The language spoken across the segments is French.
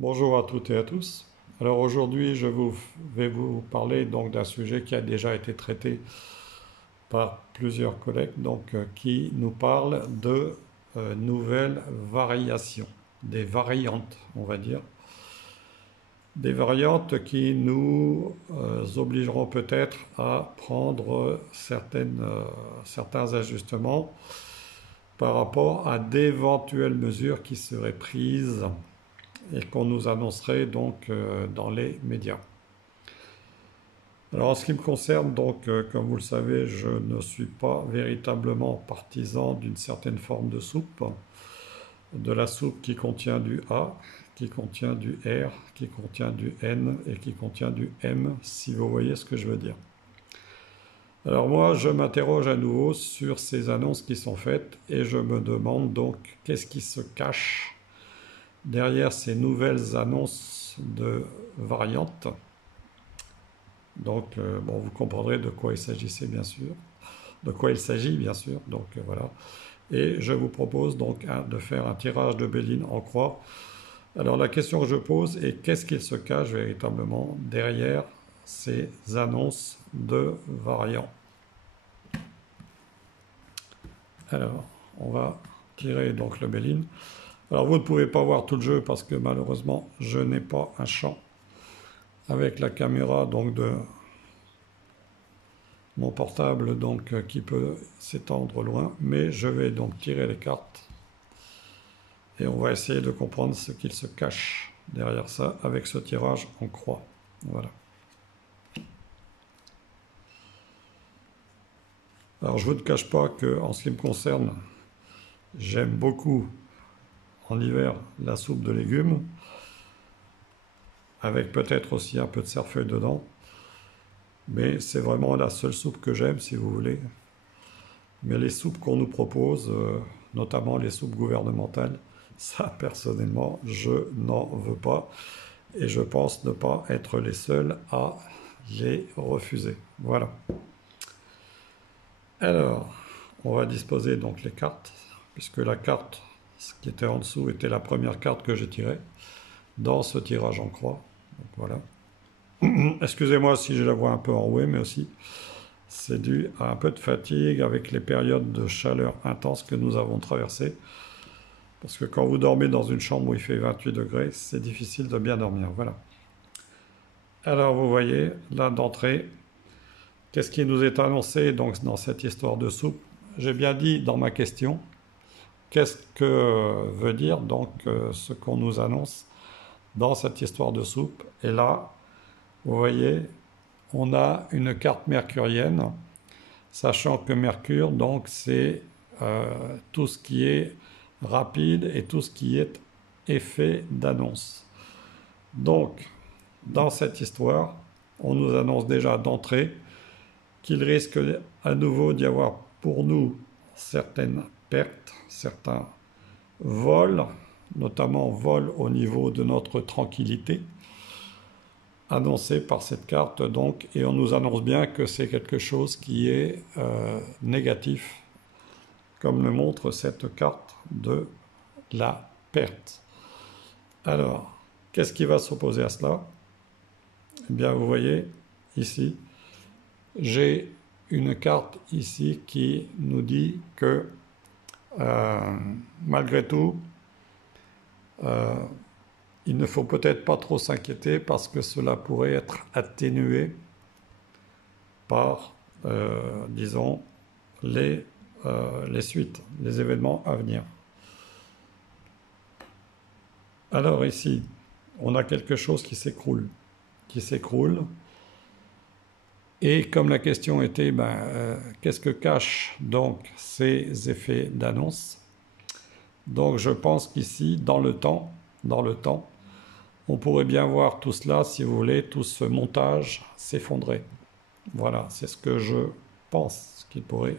Bonjour à toutes et à tous. Alors aujourd'hui, vais vous parler donc d'un sujet qui a déjà été traité par plusieurs collègues, qui nous parle de nouvelles variations, des variantes, on va dire, des variantes qui nous obligeront peut-être à prendre certains ajustements par rapport à d'éventuelles mesures qui seraient prises et qu'on nous annoncerait dans les médias. Alors en ce qui me concerne, comme vous le savez, je ne suis pas véritablement partisan d'une certaine forme de soupe, de la soupe qui contient du A, qui contient du R, qui contient du N et qui contient du M, si vous voyez ce que je veux dire. Alors moi, je m'interroge à nouveau sur ces annonces qui sont faites et je me demande donc qu'est-ce qui se cache derrière ces nouvelles annonces de variantes. Bon, vous comprendrez de quoi il s'agissait bien sûr, de quoi il s'agit bien sûr. Voilà. Et je vous propose de faire un tirage de Béline en croix. Alors la question que je pose est qu'est-ce qu'il se cache véritablement derrière ces annonces de variants. Alors, on va tirer donc le Béline. Alors vous ne pouvez pas voir tout le jeu parce que malheureusement je n'ai pas un champ avec la caméra de mon portable qui peut s'étendre loin, mais je vais donc tirer les cartes et on va essayer de comprendre ce qu'il se cache derrière ça avec ce tirage en croix. Voilà. Alors je ne vous cache pas que en ce qui me concerne, j'aime beaucoup en hiver la soupe de légumes, avec peut-être aussi un peu de cerfeuil dedans, mais c'est vraiment la seule soupe que j'aime si vous voulez. Mais les soupes qu'on nous propose, notamment les soupes gouvernementales, ça personnellement je n'en veux pas et je pense ne pas être les seuls à les refuser. Voilà. Alors, on va disposer donc les cartes, puisque la carte ce qui était en dessous était la première carte que j'ai tirée dans ce tirage en croix. Donc voilà. Excusez-moi si je la vois un peu enrouée, mais aussi c'est dû à un peu de fatigue avec les périodes de chaleur intense que nous avons traversées. Parce que quand vous dormez dans une chambre où il fait 28 degrés, c'est difficile de bien dormir. Voilà. Alors vous voyez, là d'entrée, qu'est-ce qui nous est annoncé donc dans cette histoire de soupe? J'ai bien dit dans ma question, qu'est-ce que veut dire ce qu'on nous annonce dans cette histoire de soupe? Et là, vous voyez, on a une carte mercurienne, sachant que Mercure, c'est tout ce qui est rapide et tout ce qui est effet d'annonce. Donc, dans cette histoire, on nous annonce déjà d'entrée qu'il risque à nouveau d'y avoir pour nous certaines pertes, certains vols, notamment vols au niveau de notre tranquillité, annoncé par cette carte et on nous annonce bien que c'est quelque chose qui est négatif, comme le montre cette carte de la perte. Alors, qu'est-ce qui va s'opposer à cela? Eh bien, vous voyez, ici, j'ai une carte ici qui nous dit que, malgré tout, il ne faut peut-être pas trop s'inquiéter parce que cela pourrait être atténué par, disons, les suites, les événements à venir. Alors ici, on a quelque chose qui s'écroule. Et comme la question était, qu'est-ce que cachent donc ces effets d'annonce? Donc je pense qu'ici, dans le temps, on pourrait bien voir tout cela, si vous voulez, tout ce montage s'effondrer. Voilà, c'est ce que je pense qu'il pourrait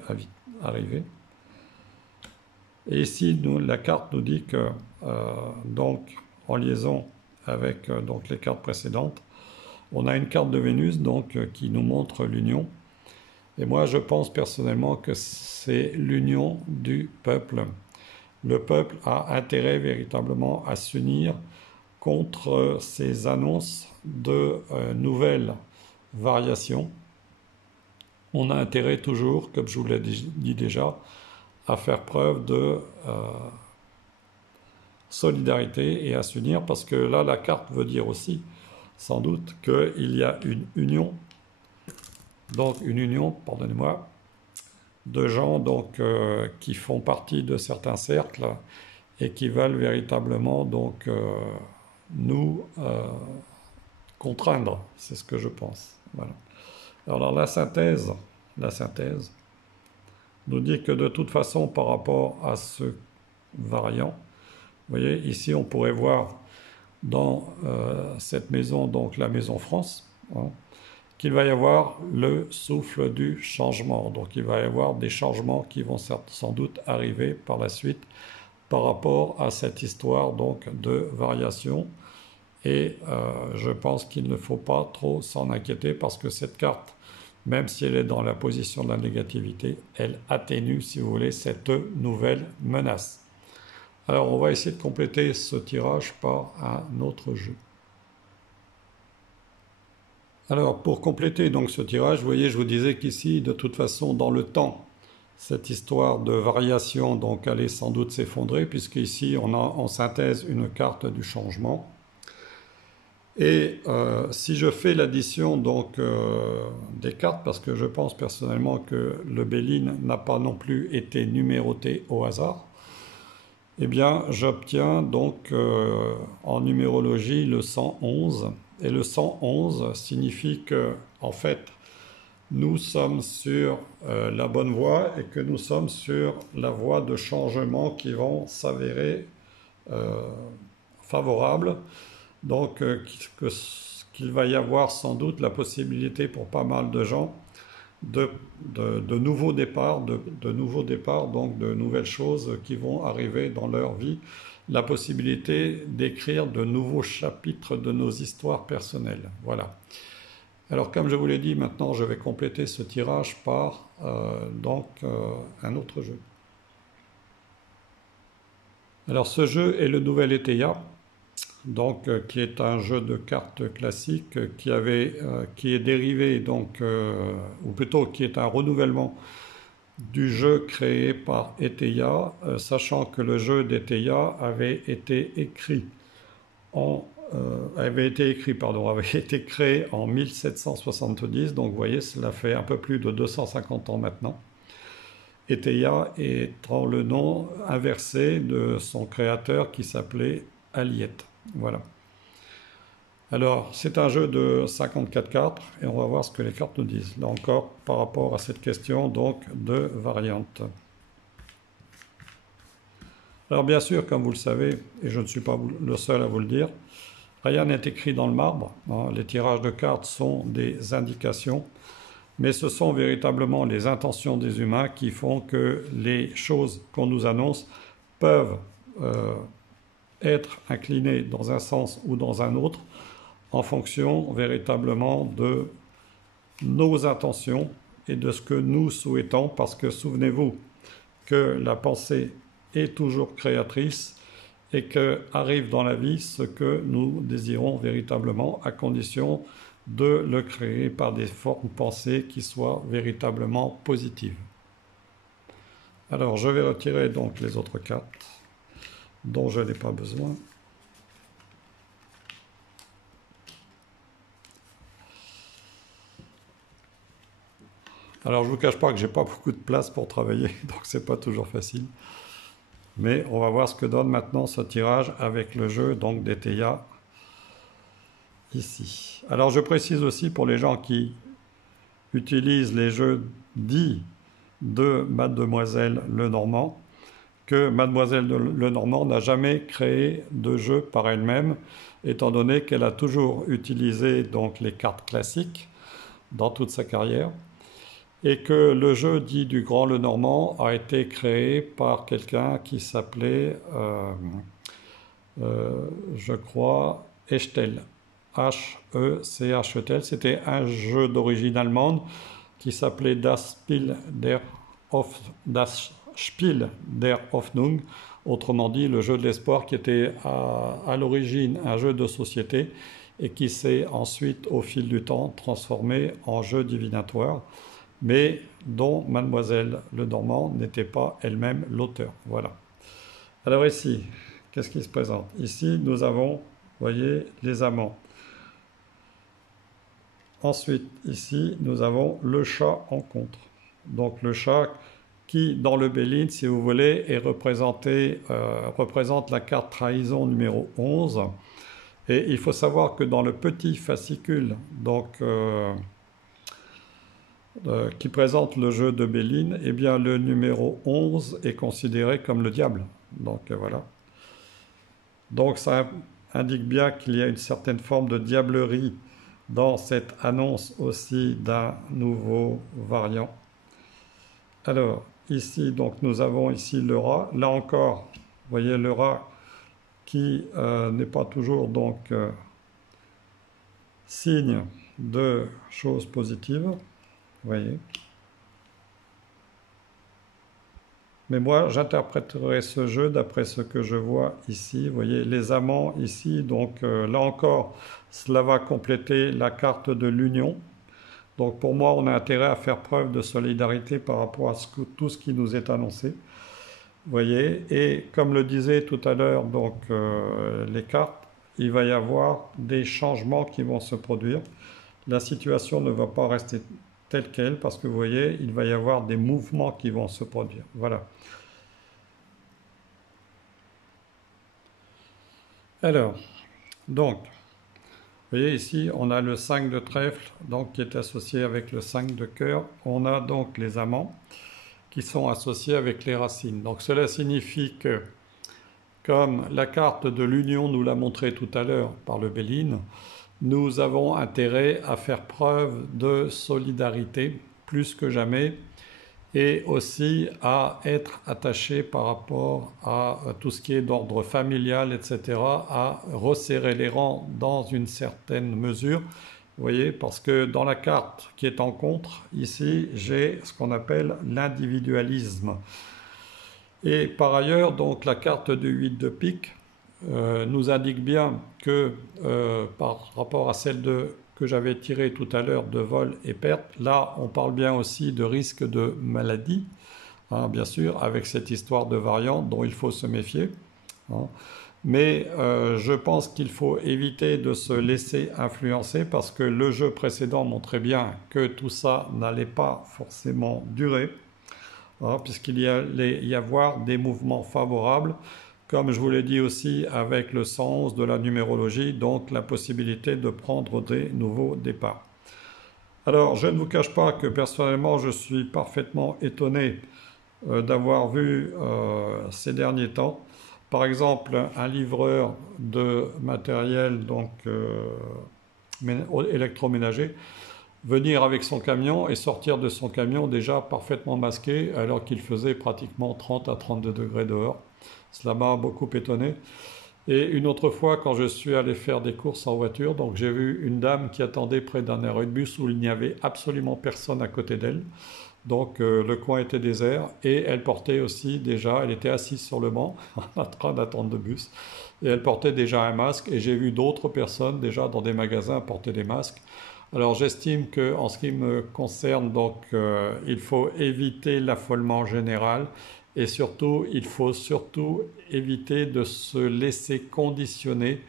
arriver. Et ici, la carte nous dit que, en liaison avec les cartes précédentes, on a une carte de Vénus qui nous montre l'union. Et moi, je pense personnellement que c'est l'union du peuple. Le peuple a intérêt véritablement à s'unir contre ces annonces de nouvelles variations. On a intérêt toujours, comme je vous l'ai dit déjà, à faire preuve de solidarité et à s'unir, parce que là, la carte veut dire aussi, sans doute, qu'il y a une union, donc une union, pardonnez-moi, de gens donc, qui font partie de certains cercles et qui veulent véritablement donc, nous contraindre, c'est ce que je pense. Voilà. Alors la synthèse nous dit que de toute façon, par rapport à ce variant, vous voyez, ici on pourrait voir dans cette maison, donc la maison France, hein, qu'il va y avoir le souffle du changement. Donc il va y avoir des changements qui vont sans doute arriver par la suite par rapport à cette histoire donc de variation. Et je pense qu'il ne faut pas trop s'en inquiéter, parce que cette carte, même si elle est dans la position de la négativité, elle atténue, si vous voulez, cette nouvelle menace. Alors on va essayer de compléter ce tirage par un autre jeu. Alors pour compléter donc ce tirage, vous voyez, je vous disais qu'ici, de toute façon, dans le temps, cette histoire de variation donc allait sans doute s'effondrer, puisqu'ici on a en synthèse une carte du changement. Et si je fais l'addition donc des cartes, parce que je pense personnellement que le Béline n'a pas non plus été numéroté au hasard, eh bien j'obtiens donc en numérologie le 111. Et le 111 signifie que, en fait, nous sommes sur la bonne voie, et que nous sommes sur la voie de changement qui vont s'avérer favorables. Donc qu'il va y avoir sans doute la possibilité pour pas mal de gens de nouveaux départs, donc de nouvelles choses qui vont arriver dans leur vie, la possibilité d'écrire de nouveaux chapitres de nos histoires personnelles. Voilà. Alors comme je vous l'ai dit, maintenant je vais compléter ce tirage par un autre jeu. Alors ce jeu est le nouvel Eteia, donc qui est un jeu de cartes classique qui est dérivé donc, ou plutôt qui est un renouvellement du jeu créé par Eteia, sachant que le jeu d'Eteia avait été créé en 1770, donc vous voyez, cela fait un peu plus de 250 ans maintenant. Eteia étant le nom inversé de son créateur qui s'appelait Aliette. Voilà. Alors, c'est un jeu de 54 cartes et on va voir ce que les cartes nous disent. Là encore, par rapport à cette question donc de variante. Alors bien sûr, comme vous le savez, et je ne suis pas le seul à vous le dire, rien n'est écrit dans le marbre, hein. Les tirages de cartes sont des indications, mais ce sont véritablement les intentions des humains qui font que les choses qu'on nous annonce peuvent être inclinées dans un sens ou dans un autre, en fonction véritablement de nos intentions et de ce que nous souhaitons, parce que souvenez-vous que la pensée est toujours créatrice et que arrive dans la vie ce que nous désirons véritablement, à condition de le créer par des formes pensées qui soient véritablement positives. Alors je vais retirer donc les autres cartes dont je n'ai pas besoin. Alors je ne vous cache pas que j'ai pas beaucoup de place pour travailler, donc c'est pas toujours facile. Mais on va voir ce que donne maintenant ce tirage avec le jeu donc d'Eteia ici. Alors je précise aussi pour les gens qui utilisent les jeux dits de Mademoiselle Lenormand, que Mademoiselle Lenormand n'a jamais créé de jeu par elle-même, étant donné qu'elle a toujours utilisé donc les cartes classiques dans toute sa carrière, et que le jeu dit du Grand Lenormand a été créé par quelqu'un qui s'appelait, je crois, Echtel, H-E-C-H-E-T-L. C'était un jeu d'origine allemande qui s'appelait Das Spiel der Spiel der Hoffnung, autrement dit le jeu de l'espoir qui était à l'origine un jeu de société et qui s'est ensuite au fil du temps transformé en jeu divinatoire, mais dont Mademoiselle Lenormand n'était pas elle-même l'auteur. Voilà. Alors ici, qu'est-ce qui se présente? Ici, nous avons, vous voyez, les amants. Ensuite, ici, nous avons le chat en contre. Donc le chat qui, dans le Béline, si vous voulez, est représente la carte trahison numéro 11. Et il faut savoir que dans le petit fascicule, donc, qui présente le jeu de Béline, eh bien le numéro 11 est considéré comme le diable. Donc voilà. Donc ça indique bien qu'il y a une certaine forme de diablerie dans cette annonce aussi d'un nouveau variant. Alors, ici, donc, nous avons ici le rat. Là encore, vous voyez le rat qui n'est pas toujours donc signe de choses positives. Vous voyez. Mais moi, j'interpréterai ce jeu d'après ce que je vois ici. Vous voyez, les amants ici. Donc, là encore, cela va compléter la carte de l'union. Donc, pour moi, on a intérêt à faire preuve de solidarité par rapport à tout ce qui nous est annoncé. Vous voyez, et comme le disait tout à l'heure, donc, les cartes, il va y avoir des changements qui vont se produire. La situation ne va pas rester telle qu'elle parce que vous voyez, il va y avoir des mouvements qui vont se produire. Voilà. Alors, donc, vous voyez ici, on a le 5 de trèfle, donc, qui est associé avec le 5 de cœur. On a donc les amants qui sont associés avec les racines. Donc cela signifie que, comme la carte de l'union nous l'a montré tout à l'heure par le Béline, nous avons intérêt à faire preuve de solidarité plus que jamais et aussi à être attaché par rapport à tout ce qui est d'ordre familial, etc., à resserrer les rangs dans une certaine mesure. Vous voyez, parce que dans la carte qui est en contre, ici, j'ai ce qu'on appelle l'individualisme. Et par ailleurs, donc, la carte de 8 de pique nous indique bien que par rapport à celle que j'avais tirée tout à l'heure de vol et perte, là, on parle bien aussi de risque de maladie, hein, bien sûr, avec cette histoire de variante dont il faut se méfier. Hein. Mais je pense qu'il faut éviter de se laisser influencer parce que le jeu précédent montrait bien que tout ça n'allait pas forcément durer, hein, puisqu'il y allait y avoir des mouvements favorables, comme je vous l'ai dit aussi avec le 111 de la numérologie, donc la possibilité de prendre des nouveaux départs. Alors, je ne vous cache pas que personnellement, je suis parfaitement étonné d'avoir vu ces derniers temps, par exemple, un livreur de matériel donc, électroménager venir avec son camion et sortir de son camion déjà parfaitement masqué alors qu'il faisait pratiquement 30 à 32 degrés dehors. Cela m'a beaucoup étonné. Et une autre fois, quand je suis allé faire des courses en voiture, donc j'ai vu une dame qui attendait près d'un arrêt de bus où il n'y avait absolument personne à côté d'elle. Donc le coin était désert et elle portait aussi déjà, elle était assise sur le banc en train d'attendre le bus et elle portait déjà un masque et j'ai vu d'autres personnes déjà dans des magasins porter des masques. Alors j'estime que en ce qui me concerne, donc il faut éviter l'affolement général et surtout il faut surtout éviter de se laisser conditionner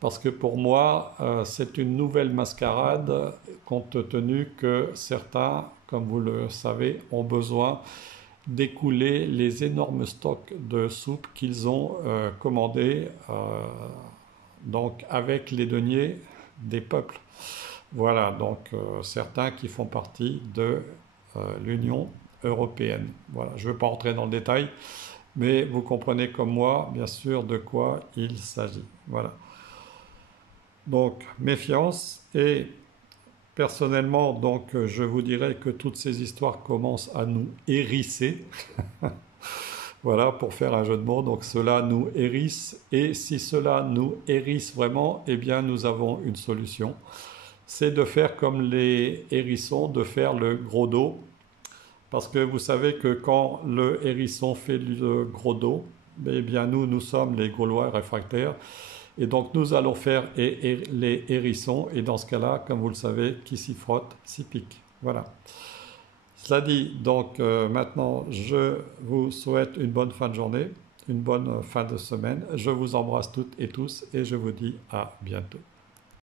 parce que pour moi c'est une nouvelle mascarade compte tenu que certains, comme vous le savez, ont besoin d'écouler les énormes stocks de soupe qu'ils ont commandés donc avec les deniers des peuples. Voilà, donc certains qui font partie de l'Union européenne. Voilà, je ne veux pas entrer dans le détail, mais vous comprenez comme moi, bien sûr, de quoi il s'agit. Voilà. Donc, méfiance et personnellement, donc, je vous dirais que toutes ces histoires commencent à nous hérisser. Voilà, pour faire un jeu de mots. Donc, cela nous hérisse. Et si cela nous hérisse vraiment, eh bien, nous avons une solution. C'est de faire comme les hérissons, de faire le gros dos. Parce que vous savez que quand le hérisson fait le gros dos, eh bien nous sommes les Gaulois réfractaires. Et donc nous allons faire les hérissons. Et dans ce cas-là, comme vous le savez, qui s'y frotte, s'y pique. Voilà. Cela dit, donc maintenant, je vous souhaite une bonne fin de journée, une bonne fin de semaine. Je vous embrasse toutes et tous et je vous dis à bientôt.